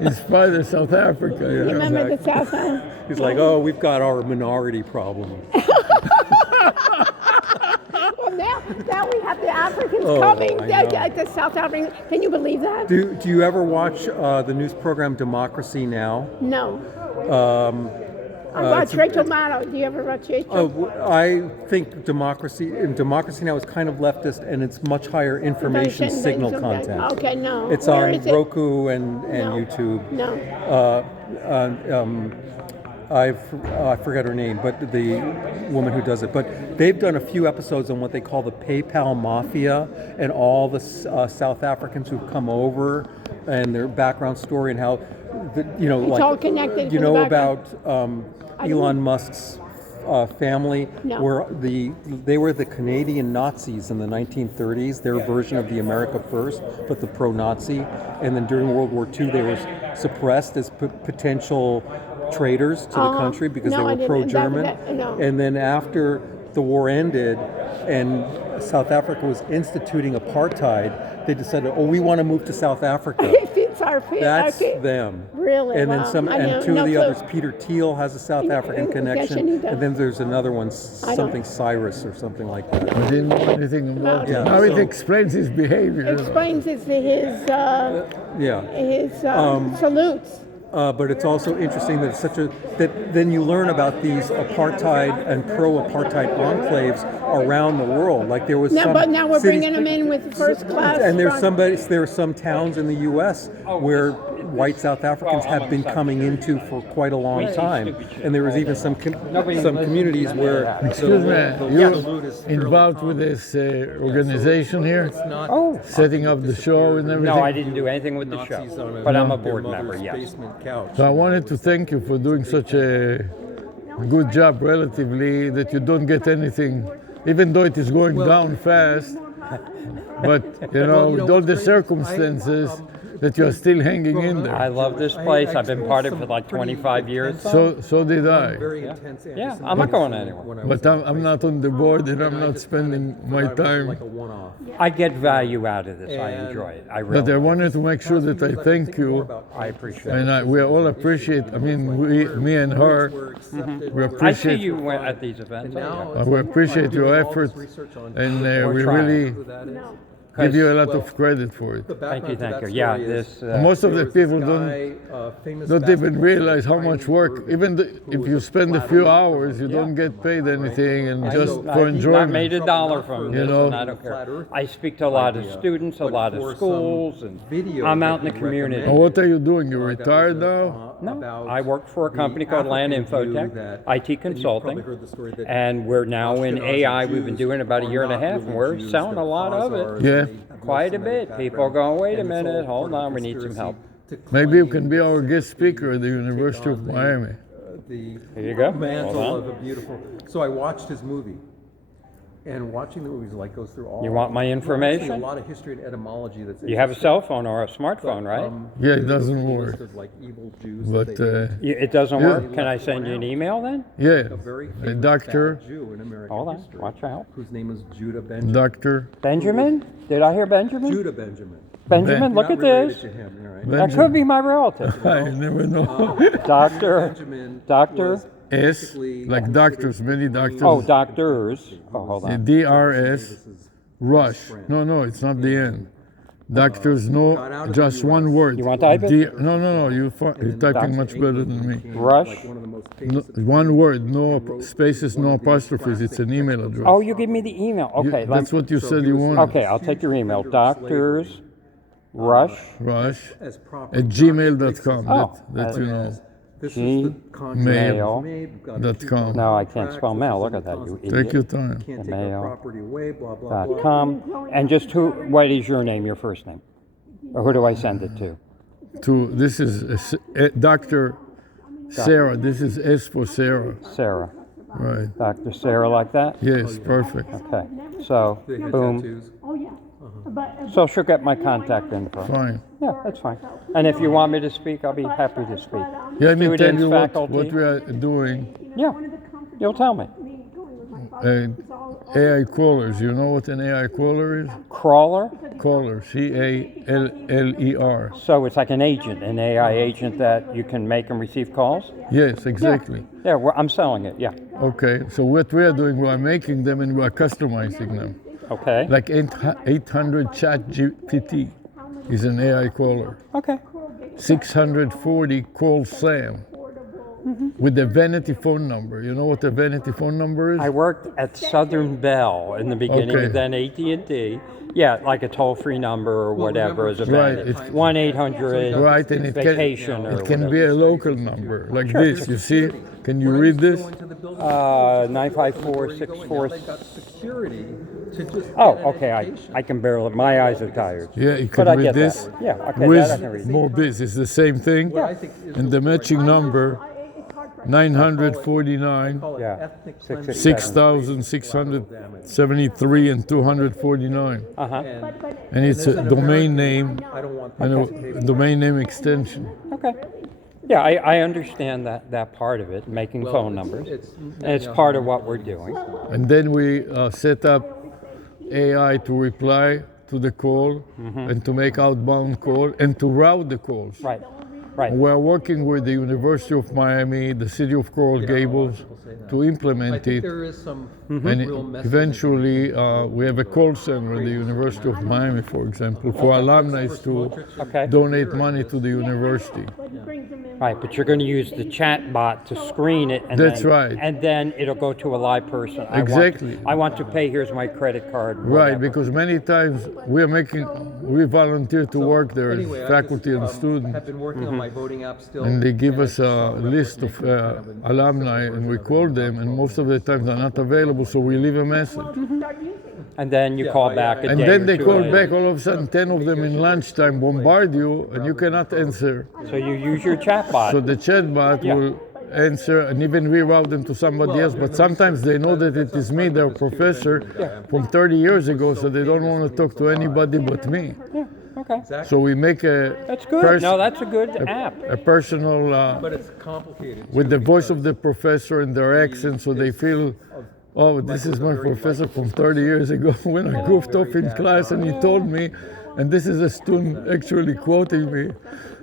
His father, South Africa. You Yeah. remember the South End? He's like, oh, we've got our minority problem. Well, now we have the Africans Oh, coming. I know. The South Africans. Can you believe that? Do you ever watch the news program Democracy Now? No. I it's watch a- Rachel Maddow. Do you ever watch Rachel? I think Democracy Now is kind of leftist and it's much higher information signal content. Okay, no. It's Where on is it? Roku and No. YouTube. No. I forget her name, but the woman who does it. But they've done a few episodes on what they call the PayPal Mafia and all the South Africans who've come over and their background story and how, It's all connected You to the know background. about Elon Musk's family, No. where they were the Canadian Nazis in the 1930s, their version of the America First, but the pro-Nazi. And then during World War II, they were suppressed as potential traitors to the country because No, they I were didn't. pro-German. No. And then after the war ended and South Africa was instituting apartheid, they decided, oh, we want to move to South Africa. It's our feet. That's them. Really? And then Wow. some, I know, and two no of the clue. others. Peter Thiel has a South African Yes, connection, he does. and then there's another one, don't. something Cyrus or something like that. I didn't know anything about Yeah, it. Now it so- explains his behavior. Explains his Yeah, salutes. but it's also interesting that it's that then you learn about these apartheid and pro-apartheid enclaves around the world. Like there was No, some but now we're cities- bringing them in with first class. And there are some towns in the U.S. where white South Africans have been coming into for quite a long time, and there was even some communities where Excuse me, you're involved with this organization here? Oh, Setting up the show and everything? No, I didn't do anything with the show, but I'm a board member, yes. So I wanted to thank you for doing such a good job relatively, that you don't get anything, even though it is going down fast, but you know, with all the circumstances, that you are still hanging in there. I love this place. I've been part of it for like 25 years. So did I. Yeah, I'm not going anywhere. But I'm not on the board, and I'm not spending my time. I get value out of this. I enjoy it. I really But I wanted to make sure that I thank you. I appreciate And it. we all appreciate, I mean, me and her, we I see appreciate, you at these events. we appreciate your efforts, and we trying. really give you a lot of credit for it. Thank you. Yeah, this. Most of the people don't even realize how much work, even if you spend a few hours, you don't get paid anything, and just for I've enjoyment. not made a dollar from this, know. and I don't care. I speak to a lot of students, a lot of schools, and I'm out in the community. And what are you doing? You're retired now? No, I work for a company called Land Infotech, IT Consulting, and we're now in AI. We've been doing it about a year and a half, and we're selling a lot of it. Yeah. Quite a bit. People are going, wait a minute, hold on, we need some help. Maybe you can be our guest speaker at the University of Miami. The Here you go. mantle Hold of a beautiful. So I watched his movie, and watching the movies like goes through all. You want my actually information? A lot of history and etymology. That's You have a cell phone or a smartphone, right? Yeah, it doesn't work. Like evil Jews. But It doesn't Yeah. work? Can I send you an email then? yeah, very a famous doctor, bad Jew in American Hold on, history, watch out. whose name is Judah Benjamin. doctor, Benjamin? Did I hear Benjamin? Judah Benjamin. Benjamin, Ben- look Not at related this. to him, all right? That could be my relative. I never know. Doctor, Benjamin doctor. was S, like doctors, many doctors. Oh, doctors. Oh, hold on. DRS, rush. No, it's not the end. Doctors, no, just one word. You want to type it? No, you're typing much better than me. Rush. one of the most No, famous. one word, no spaces, no apostrophes. It's an email address. Oh, you give me the email. Okay. That's what you said you wanted. Okay, I'll take your email. Doctors, Rush, Rush As proper at gmail.com. Oh, that you know. This G- is the contract mail. made, got a dot few com. No, I can't spell mail. Look at that, you Take idiot. your time. Can't take Mail. our property away, blah, blah, blah. .com. And just what is your name, your first name? Or who do I send it to? This is Dr. Sarah. This is S for Sarah. Sarah. Right. Dr. Sarah, like that? Yes, perfect. Okay. So, They had boom. tattoos. So she'll get my contact info. Fine. Yeah, that's fine. And if you want me to speak, I'll be happy to speak. Yeah, let me tell Students, you faculty. what we are doing. Yeah, you'll tell me. AI callers. You know what an AI caller is? Crawler? Caller. CALLER. So it's like an agent, an AI agent that you can make and receive calls? Yes, exactly. Yeah, I'm selling it, yeah. Okay, so what we are doing, we are making them and we are customizing them. Okay. Like 800 chat GPT is an AI caller. Okay. 640 call Sam with the vanity phone number. You know what the vanity phone number is? I worked at Southern Bell in the beginning, Okay. and then AT&T. Yeah, like a toll-free number or whatever as a Right, vanity. it's- 1-800 Right, and vacation or it can be whatever. a local number like this. You see? Can you read this? 954-64. Security to just. Oh, okay. I can barely. My eyes are tired. Yeah, you But can I read get this. that. Yeah, okay, With that I can read. more biz. It's the same thing. And the matching number 949 Yeah. 6,673 and 249. And it's a domain name and a domain name extension. Okay. Yeah, I understand that part of it, making phone numbers. And it's part of what we're doing. And then we set up AI to reply to the call and to make outbound call and to route the calls. Right. Right. We are working with the University of Miami, the City of Coral Gables, to implement it. There is some And eventually, we have a call center at the University of Miami, for example, for alumni to donate money to the university. Right, but you're going to use the chat bot to screen it. And That's then, right. And then it'll go to a live person. Exactly. I want to pay, here's my credit card. Right, whatever. because many times we volunteer to work there as faculty and students. I've been working on my voting app still. And they give us a list of alumni, and we call them, and most of the time they're not available, so we leave a message. And then you call back a And day then or they two call later. back, all of a sudden 10 of them in lunchtime bombard you, and you cannot answer. So you use your chat bot. So the chat bot will answer and even reroute them to somebody else, but sometimes they know that it is me, their professor, from 30 years ago, so they don't want to talk to anybody but me. Yeah, okay. So we make a That's good. No, that's a good app. a personal But it's complicated. with the voice of the professor and their accent, so they feel, oh, this is my professor from 30 years ago when I goofed off in class and he told me, and this is a student actually quoting me,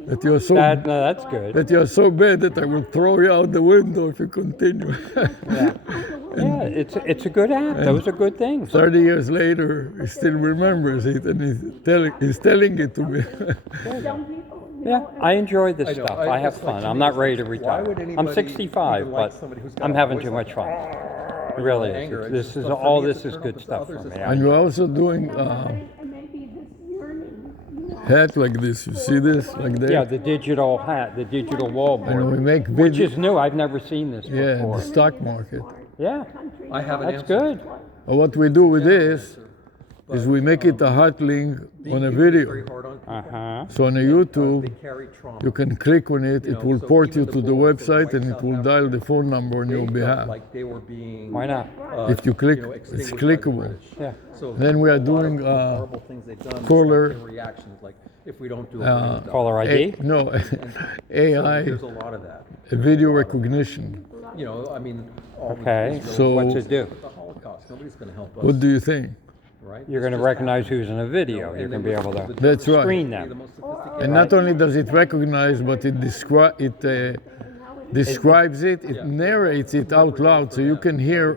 that you're so that's good. that you're so bad that I will throw you out the window if you continue. Yeah, it's a good app. Those are good things. 30 years later, he still remembers it, and he's telling it to me. Yeah, I enjoy this I know. stuff. I have it's like, fun. to I'm me, not it's ready to like, retire. why would I'm anybody 65, even like but somebody who's got I'm a having voice too like much fun. that? It really Anger, is. it's This just- is for all me, this it's a is turn good off, but stuff to for others me. it's And we're also doing hat like this. You see this, like that? Yeah, the digital hat, the digital wallboard. And we make which video. is new. I've never seen this Yeah, before. the stock market. Yeah, I have an that's answer. good. What we do with this is we make it a hot link on a video. So on a YouTube, you can click on it, it will port you to the website, and it will dial the phone number on your behalf. Like they were being. Why not? If you click, it's clickable. Yeah. So Then we are doing horrible things they've done. caller, Their reactions, like if we don't do it, Caller ID? no, AI, there's a lot of that. video recognition. You know, I mean. all we Okay, do is so what's it do? the Holocaust. Nobody's going to help us. What do you think? Right? You're going to recognize who's in a video. You're going to be able to That's right. screen The them. most sophisticated. And not only does it recognize, but it describes it, it narrates it out loud, so you can hear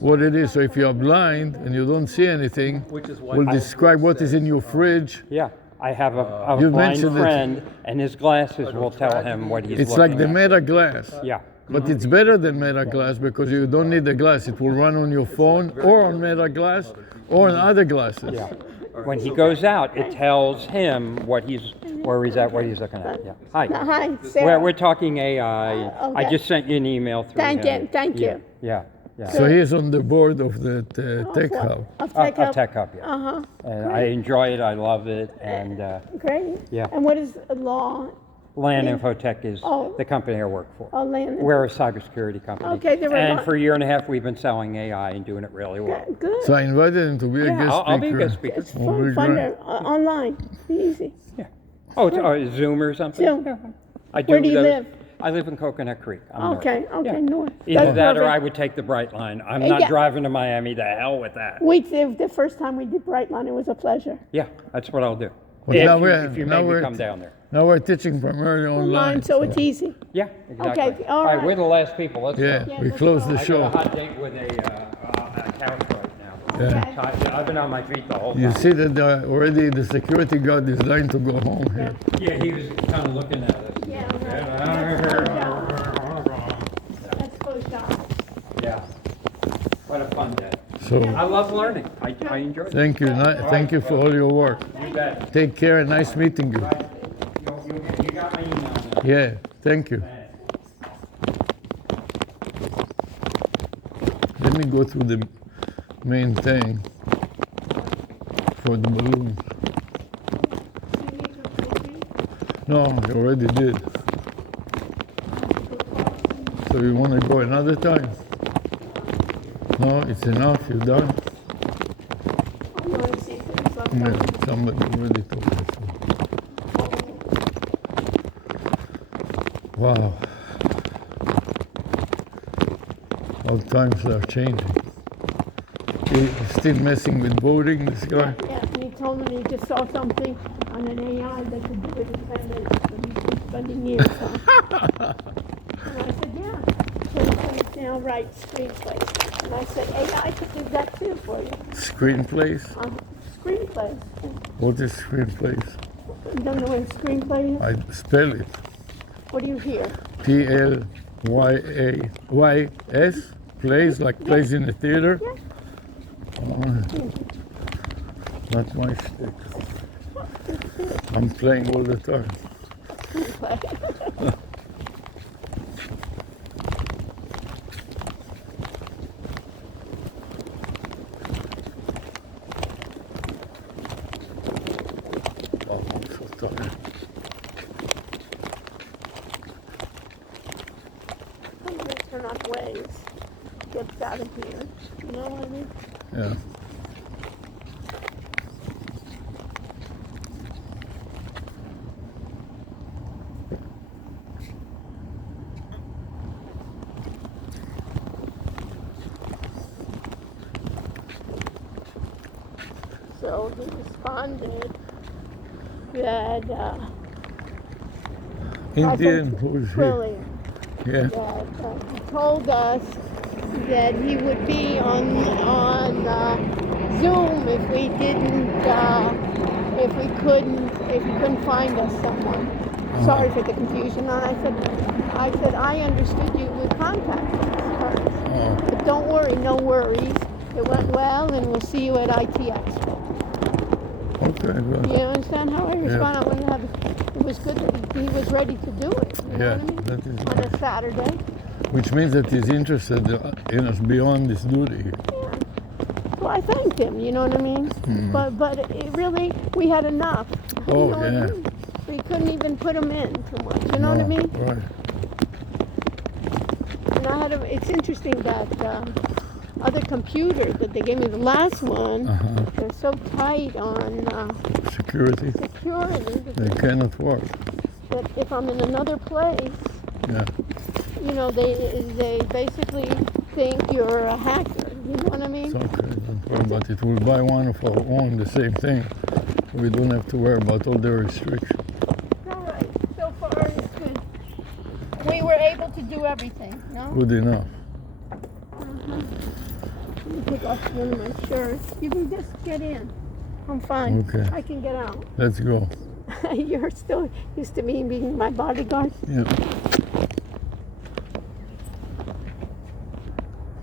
what it is. So if you are blind and you don't see anything, will describe what is in your fridge. Yeah, I have a You blind mentioned it. friend, and his glasses will tell him what he's It's looking like the at. Meta glass. Yeah. But it's better than Meta glass because you don't need the glass. It will run on your phone or on Meta glass or on other glasses. Yeah. When he goes out, it tells him where he's at, what he's looking at. Yeah. Hi. Hi, Sarah. We're talking AI. I Okay. just sent you an email through Thank him. you, thank Yeah. you. Yeah. Yeah. So he's on the board of the Tech what? Hub. Of Tech Hub? Tech Hub, yeah. Uh-huh. And I enjoy it. I love it. And Great. Yeah. And what is law? Land Infotech is Oh. the company I work for. Oh, Land. We're a cybersecurity company. Okay, there were and not- for a year and a half, we've been selling AI and doing it really well. Good. So I invited him to be a Yeah, guest speaker. I'll be a guest speaker. It's Oh, very fun great. online. Easy. Yeah. Oh, it's Zoom or something? Zoom. Yeah. I Where do you those- live? I live in Coconut Creek. I'm north. Okay, Yeah. north. Either That's that or perfect. I would take the Bright Line. I'm not Yeah. driving to Miami. The hell with that. The first time we did Brightline, it was a pleasure. Yeah, that's what I'll do. But if now you, we're- if you now make me we're- come down there. Now we're teaching primarily online. So it's easy. Yeah, exactly. Okay, all right, right. we're the last people. Let's Yeah, go. we close the I show. got a hot date with a couch right now. Yeah. So I've been on my feet the whole You time. see that already the security guard is dying to go home here. Yeah, he was kind of looking at us. Let's close shop. Yeah. What a fun day. So I love learning. I enjoy it. thank you. Thank you for all your work. You bet. Take care and nice meeting you. You got my email now. Yeah, thank you. Let me go through the main thing for the balloons. No, I already did. So you want to go another time? No, it's enough. You're done. Yeah, somebody already told us. Wow. How times are changing. He's still messing with voting, this guy. Yeah, and he told me he just saw something on an AI that could do it in 10 minutes. spending years on. And I said, yeah. So please now write screenplays. And I said, AI could do that too for you. Screenplays? Screenplays. What is screenplays? You don't know what a screenplay is? I spell it. What do you hear? P-L-Y-A-Y-S, plays, like plays in the theater. Yeah. Not my stick. I'm playing all the time. Screenplay. Oh, I'm so tired. I'm going to turn off Waze. Get out of here. You know what I mean? Yeah. So he responded that Indian, who's he? Brilliant. Yeah. That he told us that he would be on Zoom if we didn't if he couldn't find us someone. Sorry for the confusion. And I said I understood you would contact us first. But don't worry, no worries. It went well, and we'll see you at IT Expo. Okay, good. You understand how I respond? I wouldn't have. It was good that he was ready to do it. You know what I mean? That is On a Saturday. which means that he's interested in us beyond his duty. Yeah. Well, I thanked him. You know what I mean? But it really, we had enough. Oh, you know what I yeah. mean? We couldn't even put him in too much. You know what I mean? Right. And I had it's interesting that other computer that they gave me, the last one, they're so tight on Security. They cannot work. that if I'm in another place, Yeah. you know, they basically think you're a hacker. You know what I mean? It's okay, don't worry about it. We'll buy one of our own, the same thing. We don't have to worry about all the restrictions. All right. So far, it's good. We were able to do everything, no? Good enough. Let me take off one of my shirts. You can just get in. I'm fine. Okay. I can get out. Let's go. You're still used to me being my bodyguard. Yeah.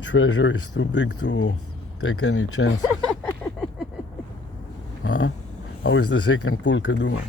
Treasure is too big to take any chance. Huh? How is the second pulka doing?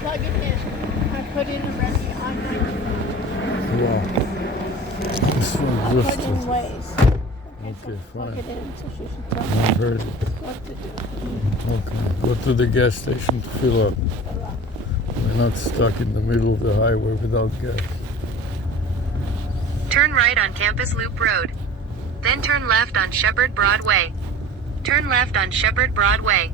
Plug it in. I put in already on my. Yeah. So I just put in ways. okay, Plug fine. it in so she should tell I me heard it. what to do. Okay. Go to the gas station to fill up. We're not stuck in the middle of the highway without gas. Turn right on Campus Loop Road. Then turn left on Shepherd Broadway. Turn left on Shepherd Broadway.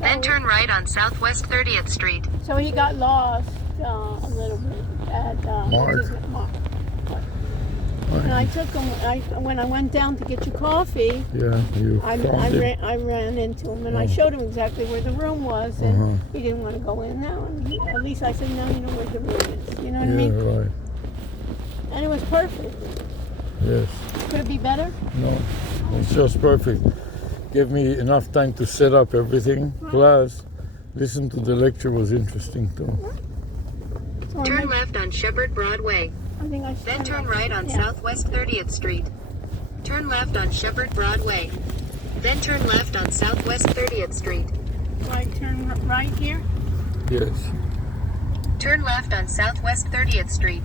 Then turn right on Southwest 30th Street. So he got lost a little bit at Mark. And I took him. When I went down to get you coffee, I ran into him, and I showed him exactly where the room was, and he didn't want to go in now. And at least I said, "No, you know where the room is." You know what I mean? Yeah, right. And it was perfect. Yes. Could it be better? No, it's just perfect. Gave me enough time to set up everything. Plus, listen to the lecture was interesting too. Turn left on Shepherd Broadway. Then turn right on Southwest 30th Street. Turn left on Shepherd Broadway. Then turn left on Southwest 30th Street. Right, turn right here? Yes. Turn left on Southwest 30th Street.